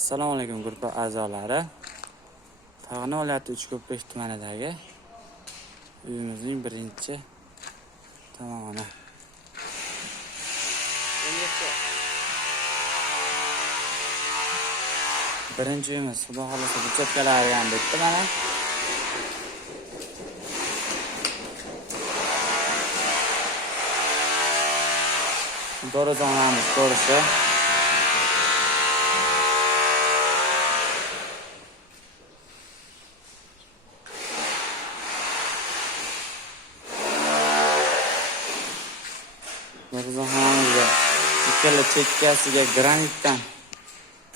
Assalomu alaykum guruh a'zolari. Farg'ona viloyati Uchko'prik tumanidagi uyimizning birinchi tomoni. Birinchi uyimiz, xudo xolasa buchakkalari ham bitdi mana. Do'razonamiz ko'rishi. Do'razonamizga ikkala chekkasiga granitdan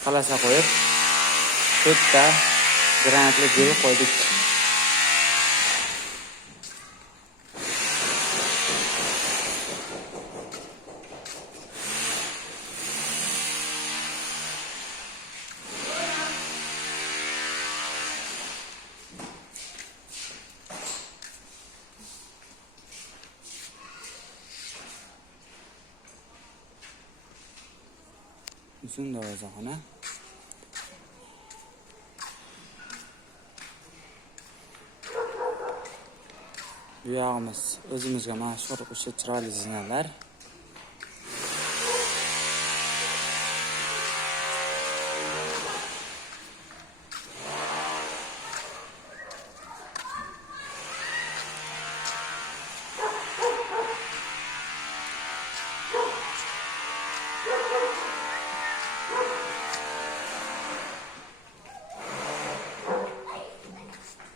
qalasa qo'yib, to'rtta granitli gul qo'ydik. Uzun darvozxona. Bu yog'imiz o'zimizga mashhur o'sha chiroyli zinalar.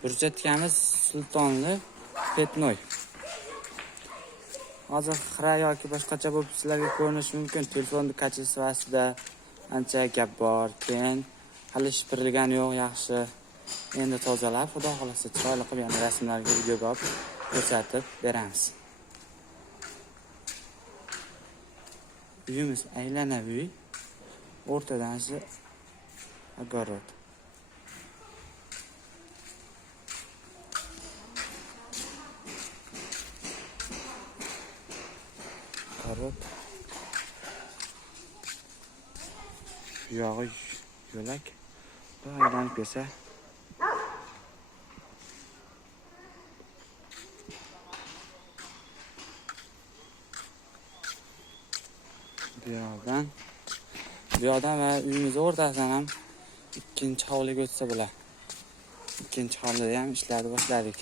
Burchatkamiz sultonli petnoy. Hozir xira yoki boshqacha bo'lib sizlarga ko'rinishi mumkin. Telefonni kачествосida ancha gap bor. Keyin hali shipirilgani yo'q, yaxshi. Endi tozalab, xudo xolasa chiroyli qilib yana rasmlarga videoga olib ko'rsatib beramiz. Uyimiz aylana uy. O'rtadan shu огород. Bu yog'i yo'lak. Bu aylanib kelsa. Bu yoqdan va uyimiz o'rtasidan ham ikkinchi hovliga o'tsa bo'ladi. Ikkinchi hovlida ham ishlarni boshladik.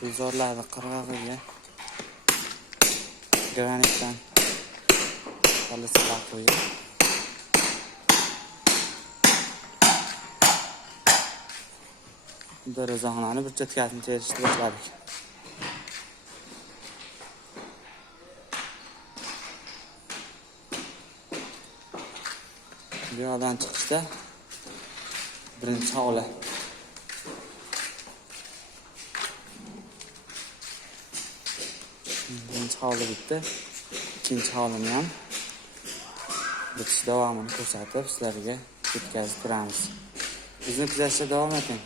Gulzorlarni qirg'og'iga granitdan palisalar qo'yib, do'razonani burchatkasini terishni boshladik. Bu yoqdan chiqishda birinchi hovli. Birinchi hovli bitti. Ikkinchi hovlini ham bitish davomini ko'rsatib sizlarga yetkazib turamiz. Bizni kuzatishda davom eting.